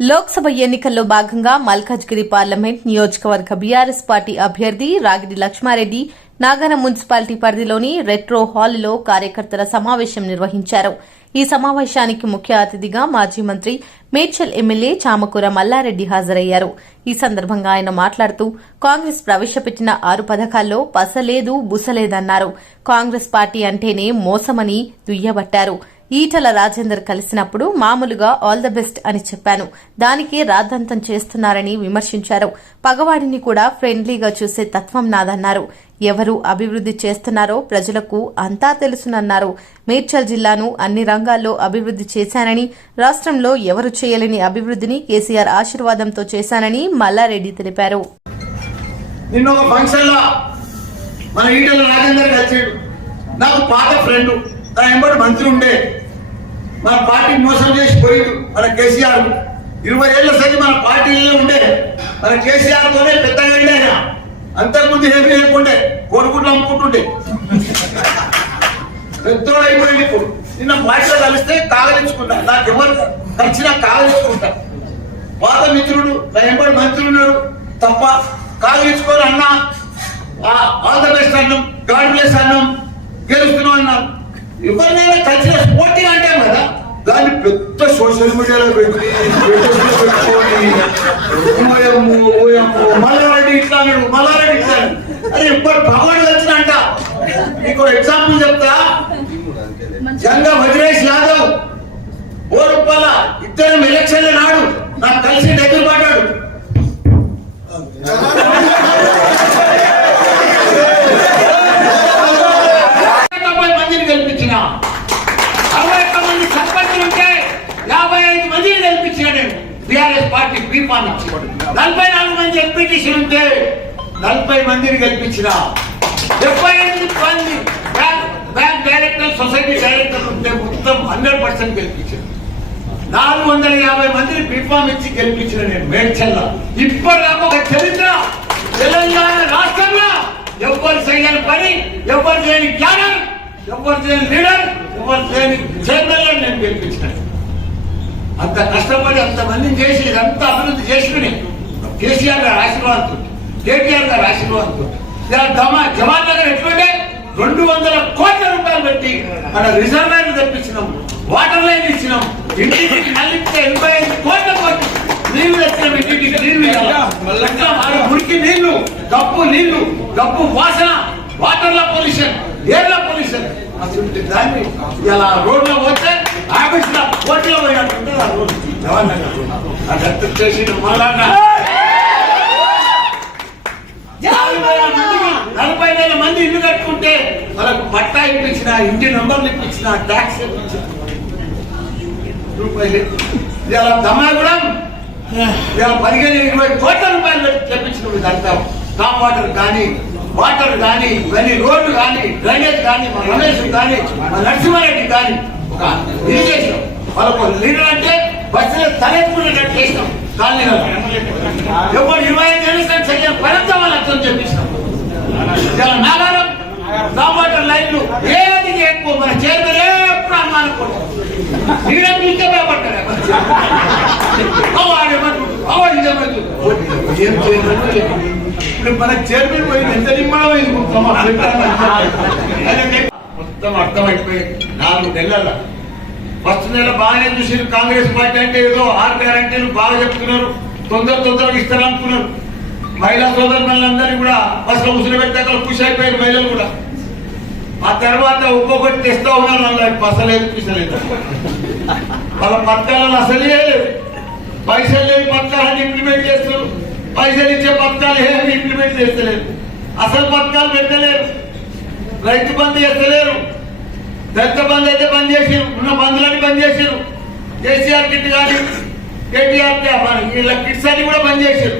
లోక్సభ ఎన్నికల్లో భాగంగా మల్కాజ్గిరి పార్లమెంట్ నియోజకవర్గ బీఆర్ఎస్ పార్టీ అభ్యర్థి రాగిడి లక్ష్మారెడ్డి నాగరం మున్సిపాలిటీ పరిధిలోని రెట్రో హాల్లో కార్యకర్తల సమావేశం నిర్వహించారు. ఈ సమావేశానికి ముఖ్య అతిథిగా మాజీ మంత్రి మేడ్చల్ ఎమ్మెల్యే చామకూర మల్లారెడ్డి హాజరయ్యారు. ఈ సందర్భంగా ఆయన మాట్లాడుతూ కాంగ్రెస్ ప్రవేశపెట్టిన ఆరు పథకాల్లో పసలేదు బుసలేదన్నారు. కాంగ్రెస్ పార్టీ అంటేనే మోసమని దుయ్యబట్టారు. ఈటల రాజేందర్ కలిసినప్పుడు మామూలుగా ఆల్ ద బెస్ట్ అని చెప్పాను. దానికే రాద్ధాంతం చేస్తున్నారని విమర్శించారు. పగవాడిని కూడా ఫ్రెండ్లీగా చూసే తత్వం నాదన్నారు. ఎవరు అభివృద్ధి చేస్తున్నారో ప్రజలకు అంతా తెలుసునన్నారు. మేడ్చల్ జిల్లాను అన్ని రంగాల్లో అభివృద్ధి చేశానని రాష్ట్రంలో ఎవరు చేయలేని అభివృద్ధిని కేసీఆర్ ఆశీర్వాదంతో చేశానని మల్లారెడ్డి తెలిపారు. నిన్న ఒక ఫంక్షన్ మన ఈటల రాజేందర్ నాకు పాత ఫ్రెండ్ మంత్రి ఉండే. మన పార్టీ మోసం చేసి పోయిండు. మన కేసీఆర్. ఇరవై ఏళ్ళ సరి మన పార్టీలో ఉండే మన కేసీఆర్ తోనే పెద్దగా అయింది ఆయన. అంతకుముందు ఏమి లేకుండే కోరుకుంటూ అమ్ముకుంటుండే. పెద్దోడు అయిపోయింది ఇప్పుడు. నిన్న పార్టీలో కలిస్తే కాగలించుకుంటా నాకు ఎవరు కలిసినా కాగలించుకుంటా పాత మిత్రుడు నా ఎంబడి మంత్రి ఉన్నాడు. తప్ప కాగలించుకొని అన్నా. ఆల్ ద బెస్ట్ అన్నాం గాడ్ బ్లెస్ అన్నాం గెలుస్తున్నాం అన్నారు. ఎవరినైనా కలిసిన పోటీ అంటాం కదా. దాన్ని పెద్ద సోషల్ మీడియాలో పెట్టి మల్లారెడ్డి ఇట్లా అన్నాడు మల్లారెడ్డి ఇట్లా. అరే ఇప్పుడు భగవాన్ వచ్చినంట. మీకు ఎగ్జాంపుల్ చెప్తా. జంగా వదిలేష్ యాదవ్ ఓ రూపాయల ఇద్దరం ఎలక్షన్ల నాడు నాకు కలిసి దగ్గర పడ్డాడు తొంభై మందిని గెలిపించిన అరవై ఒక్క మంది సర్పంచులు ఉంటే యాభై ఐదు మందిని గెలిపించిన నేను బీఆర్ఎస్ పార్టీ బీఫాన్ నుంచి నలభై నాలుగు మంది ఎంపీటీసీలు ఉంటే నలభై మందిని గెలిపించిన డెబ్బై ఎనిమిది మంది బ్యాంక్ డైరెక్టర్ సొసైటీ డైరెక్టర్ ఉంటే మొత్తం హండ్రెడ్ పర్సెంట్ గెలిపించారు నాలుగు వందల యాభై మందిని బీఫామ్ ఇచ్చి గెలిపించిన నేను మేడ్చల్ల. ఇప్పటిదాకా ఒక చరిత్ర. తెలంగాణ రాష్ట్రంలో ఎవ్వరు చేయని పని ఎవ్వరు చేయని జ్ఞానం ఎవరు చేయని లీడర్ ఎవరు చేయని చైర్మన్ నేను గెలిపించిన అంత కష్టపడి అంత మందిని చేసి ఇదంతా అభివృద్ధి చేసుకుని కేసీఆర్ గారు ఆశీర్వాదంతో కేటీఆర్ గారు ఆశీర్వాదంతో ఇలా దమ జవాన్ నగర్ ఎట్లుంటే రెండు వందల కోట్ల రూపాయలు పెట్టి మన రిజర్వాయర్ తెప్పించినాం వాటర్ లైన్ ఇచ్చినాం ఇంటికి నల్లిస్తే ఎనభై ఐదు కోట్ల నీళ్ళు తెచ్చినాం ఇంటికి నీళ్ళు మురికి నీళ్ళు గప్పు నీళ్ళు గప్పు వాసన వాటర్లో పొల్యూషన్ ఎయిర్లో పొల్యూషన్. అసలు దాన్ని ఇలా రోడ్లో పోతే ఆఫీస్లో కోట్లో పోయినట్టు ఆ రోడ్ జవాన్ నగర్ అది చేసిన మళ్ళా వాళ్ళకు పట్టా ఇప్పించిన ఇంటి నంబర్లు ఇప్పించిన ట్యాక్స్ ఇప్పించిన. రూపాయలు. ఇలా దమాగూడెం ఇలా పదిహేను ఇరవై కోట్ల రూపాయలు చెప్పించిన ఇదంతా టాప్ వాటర్ కానీ వాటర్ కానీ ఇవన్నీ రోడ్లు కానీ డ్రైనేజ్ కానీ మా రమేష్ కానీ మా నరసింహారెడ్డి కానీ ఒక ఇది చేసినాం వాళ్ళకు లీడర్ అంటే బస్సులో తలెత్తుకునేటట్టు చేసినాం. కాలనీలో. ఎవరు ఇరవై ఐదు నిమిషాలు చెయ్యని పనంతా వాళ్ళు అర్థం చెప్పిస్తాం ఇలా నాగారం ఏది ఎక్కువ? మన చైర్మన్ ఎప్పుడు భయపడతారు. చైర్మన్ ఇప్పుడు మన చైర్మన్ పోయింది. ఎంత నిమ్మడమైంది మొత్తం అర్థమైపోయింది. నాలుగు నెలల. ఫస్ట్ నెల బాగానే చూసారు కాంగ్రెస్ పార్టీ అంటే ఏదో ఆరు గ్యారంటీలు బాగా చెప్తున్నారు. తొందర తొందరగా ఇస్తారనుకున్నారు. మహిళా సోదరులందరినీ కూడా బస్సులో ముసులు పెట్టాక ఖుషి అయిపోయారు మహిళలు కూడా. ఆ తర్వాత ఒక్కొక్కటి తెస్తా ఉన్నారు వాళ్ళకి పసలేదు పిసలేదు వాళ్ళ పథకాలను అసలే లేవు. పైసలు లేని పథకాలను ఇంప్లిమెంట్ చేస్తారు పైసలు ఇచ్చే పథకాలు ఏమి ఇంప్లిమెంట్ చేస్తలేరు అసలు పథకాలు పెట్టలేరు. రైతు బంధు చేస్తలేరు. దళిత బంధు అయితే బంద్ చేసారు. ఉన్న బంధులన్నీ బంద్ చేసారు. కేసీఆర్ కిట్ కానీ కేటీఆర్ వీళ్ళ కిట్స్ అన్ని కూడా బంద్ చేశారు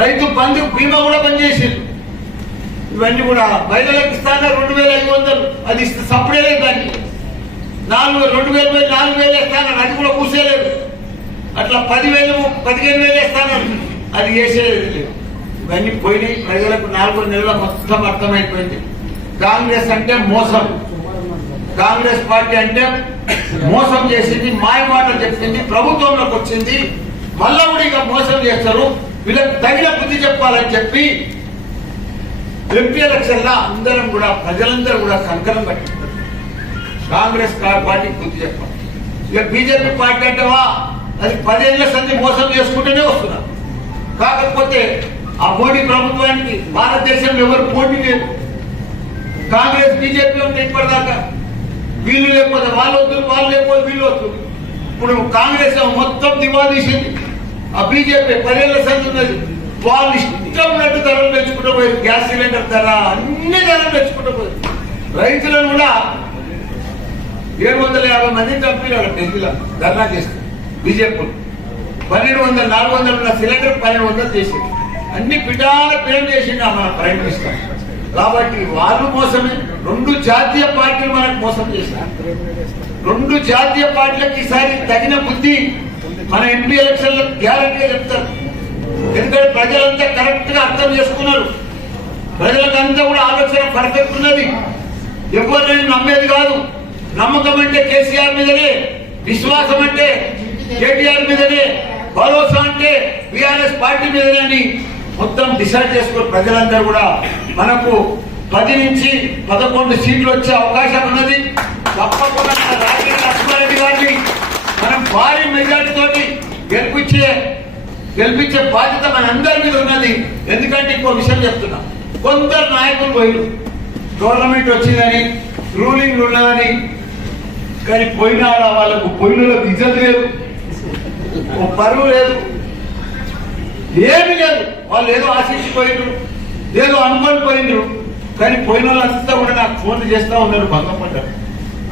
రైతు బంధు బీమా కూడా బంద్ చేశారు ఇవన్నీ కూడా మహిళలకు ఇస్తాను? రెండు వేల ఐదు వందలు. అది ఇస్తే సప్పుడే దాన్ని. నాలుగు రెండు వేల మీద నాలుగు వేలు ఇస్తాను? అది కూడా కూసేలేదు అట్లా పదివేలు పదిహేను వేలు ఇస్తాను? అది వేసేది లేదు. ఇవన్నీ పోయినాయి. ప్రజలకు నాలుగు నెలల మొత్తం అర్థమైపోయింది. కాంగ్రెస్ అంటే మోసం. కాంగ్రెస్ పార్టీ అంటే మోసం చేసింది మాయ మాటలు చెప్పింది ప్రభుత్వంలోకి వచ్చింది. మళ్ళా కూడా ఇక మోసం చేస్తారు. వీళ్ళకి తగిన బుద్ధి చెప్పాలని చెప్పి ఎంపీ ఎలక్షన్ అందరం కూడా ప్రజలందరూ కూడా సంకలం పట్టించారు కాంగ్రెస్ పార్టీ పార్టీకి బుద్ధి చెప్పాలి ఇక బీజేపీ పార్టీ అంటేవా అది పదేళ్ళ సంధి మోసం చేసుకుంటూనే వస్తున్నారు కాకపోతే ఆ మోడీ ప్రభుత్వానికి భారతదేశంలో ఎవరు పోటీ లేదు. కాంగ్రెస్ బీజేపీ ఉంటే ఇప్పటిదాకా వీళ్ళు లేకపోతే వాళ్ళు వద్దు వాళ్ళు లేకపోతే వీళ్ళు వద్దు. ఇప్పుడు కాంగ్రెస్ మొత్తం దివాదీసింది ఆ బీజేపీ పదేళ్ళ సంది ఉన్నది. వాళ్ళు ఇష్టం ఉన్నట్టు ధరలు పెంచుకుంటూ పోయారు గ్యాస్ సిలిండర్ ధర అన్ని ధరలు పెంచుకుంటూ పోయారు రైతులను కూడా ఏడు వందల యాభై మంది చంపినారు ఢిల్లీలో ధర్నా చేస్తారు. బీజేపీ పన్నెండు వందల నాలుగు వందలు ఉన్న సిలిండర్ పన్నెండు వందలు చేసింది. అన్ని పిటాల పిల్లలు చేసిండు మన ప్రైమ్ మినిస్టర్. కాబట్టి వాళ్ళు మోసమే. రెండు జాతీయ పార్టీలు మనకు మోసం చేశారు. రెండు జాతీయ పార్టీలకు ఈసారి తగిన బుద్ధి మన ఎంపీ ఎలక్షన్ గ్యారంటీగా చెప్తారు. ఎందుకంటే ప్రజలంతా కరెక్ట్గా అర్థం చేసుకున్నారు. ప్రజలకంతా కూడా ఆలోచన పర్ఫెక్ట్ ఉన్నది. ఎవరిని నమ్మేది కాదు. నమ్మకం అంటే కేసీఆర్ మీదనే విశ్వాసం అంటే కేటీఆర్ మీదనే భరోసా అంటే బీఆర్ఎస్ పార్టీ మీదనే అని మొత్తం డిసైడ్ చేసుకుని ప్రజలందరూ కూడా మనకు పది నుంచి పదకొండు సీట్లు వచ్చే అవకాశం ఉన్నది. తప్పకుండా రాజకీయ లక్ష్మారెడ్డి గారిని మనం భారీ మెజార్టీ గెలిపించే గెలిపించే బాధ్యత మన అందరి మీద ఉన్నది. ఎందుకంటే ఇంకో విషయం చెప్తున్నా. కొందరు నాయకులు పోయిరు. గవర్నమెంట్ వచ్చిందని రూలింగ్ ఉన్నదని. కానీ పోయిన వాళ్ళకు పోయినలో ఇజ్జత్ లేదు. పరువు లేదు. ఏమి లేదు. వాళ్ళు ఏదో ఆశించిపోయినరు ఏదో అనుకొని పోయిండ్రు కానీ పోయిన వాళ్ళంతా కూడా నాకు ఫోన్లు చేస్తా ఉన్నారు భంగపడ్డారు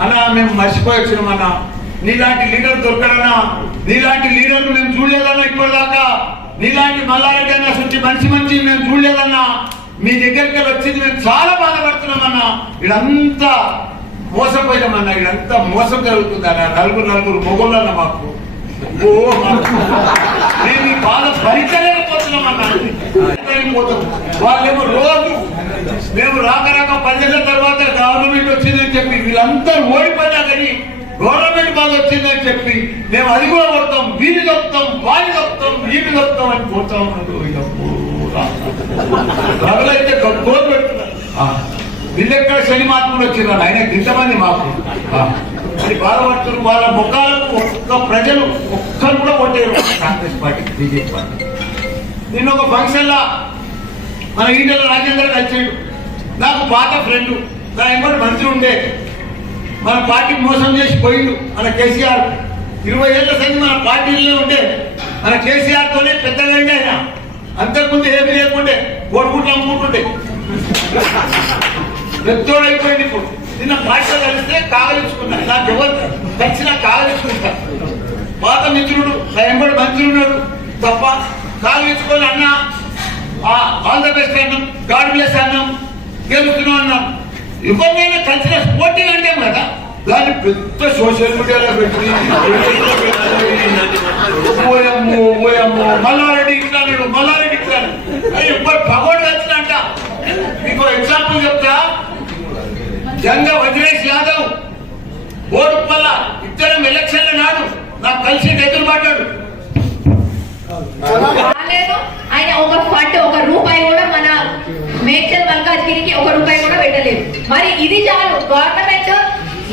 అన్నా మేము మర్చిపోయి వచ్చినాం అన్న. నీలాంటి లీడర్ దొరకడనా నీలాంటి లీడర్ మేము చూడలేదన్నా ఇప్పటిదాకా. నీలాంటి మల్లారెడ్డి అన్న సుంటి మంచి మంచి మేము చూడలేదన్నా. మీ దగ్గరికి వచ్చింది మేము చాలా బాధపడుతున్నామన్నా. ఇదంతా మోసపోయామన్నా ఇదంతా మోసం జరుగుతుందన్న. నలుగురు నలుగురు మొగోళ్ళన్న మాకు. ఓ ఈ బాధ భరించలేకపోతున్నామన్నా. వాళ్ళేమో రోజు మేము రాక రాక పదేళ్ళ తర్వాత గవర్నమెంట్ వచ్చిందని చెప్పి వీళ్ళంతా ఓడిపోయినా కానీ గవర్నమెంట్ వాళ్ళు వచ్చిందని చెప్పి మేము అది కూడా వస్తాం వీళ్ళు దొక్కుతాం వాళ్ళు వస్తాం వీళ్ళు దొక్కుతాం అని కోరుతా ఉన్నాడు ప్రజలైతే గోరు పెడుతున్నారు. వీళ్ళెక్కడ శని మహాత్ములు వచ్చినారు ఆయన ఇంతమంది మాకు. అది బాధపడుతున్నారు వాళ్ళ ముఖాలకు ఒక్క ప్రజలు ఒక్కరు కూడా ఓటేరు కాంగ్రెస్ పార్టీ బీజేపీ పార్టీ. నిన్న ఒక ఫంక్షన్ లా మన ఈటల రాజేందర్ కలిసాడు నాకు పాత ఫ్రెండ్ నా ఎంబడి మంత్రి ఉండే. మన పార్టీ మోసం చేసి పోయిండు మన కేసీఆర్. ఇరవై ఏళ్ళ సంది మన పార్టీలో ఉండే. మన కేసీఆర్ తోనే పెద్దగా ఆయన. అంతకుముందు ఏమి లేకుండే. కోరుకుంటూ అమ్ముకుంటుండే పెద్దోడు అయిపోయింది ఇప్పుడు. నిన్న పార్టీలో కలిస్తే కావలించుకున్నాను నాకు ఎవరు కలిసినా కావలించుకుంటా పాత మిత్రుడు ఎంబడి మంత్రి ఉన్నాడు. తప్ప కావలించుకొని అన్నా ఆల్ ద బెస్ట్ అన్నాం గాడ్ బ్లెస్ అన్నాం గెలుస్తున్నాం అన్నాం. ఎవరినైనా కలిసిన స్పోర్టింగ్ అంటే కదా దాన్ని పెద్ద సోషల్ మీడియాలో పెట్టి మల్లారెడ్డి ఇట్లా అన్నాడు మల్లారెడ్డి ఇట్లా ఇప్పుడు పగోడు వచ్చినంట మీకు ఎగ్జాంపుల్ చెప్తా. జంగ వజ్రేష్ యాదవ్ ఓడుపల్ల ఇద్దరం ఎలక్షన్ల నాడు నాకు కలిసి ఎదురు పడ్డాడు రాలేదు. ఆయన ఒక ఫండ్ ఒక మన మేడ్చల్ మల్కాజ్గిరికి ఒక రూపాయి కూడా పెట్టలేదు. మరి ఇది చాలు. గవర్నమెంట్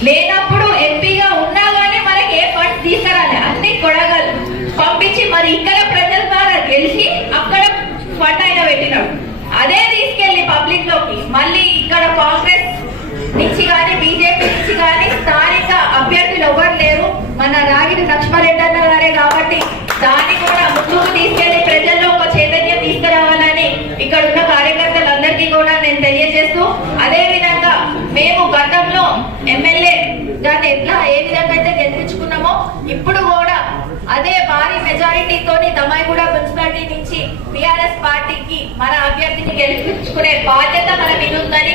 లేనప్పుడు కార్యకర్తలందరికీ కూడా నేను తెలియజేస్తూ అదే విధంగా మేము గతంలో ఎమ్మెల్యే దాన్ని ఎట్లా ఏ విధంగా అయితే గెలిపించుకున్నామో ఇప్పుడు కూడా అదే భారీ మెజారిటీతోని దమాయిగూడ మున్సిపాలిటీ నుంచి బీఆర్ఎస్ పార్టీకి మన అభ్యర్థిని గెలిపించుకునే బాధ్యత మన మీద ఉందని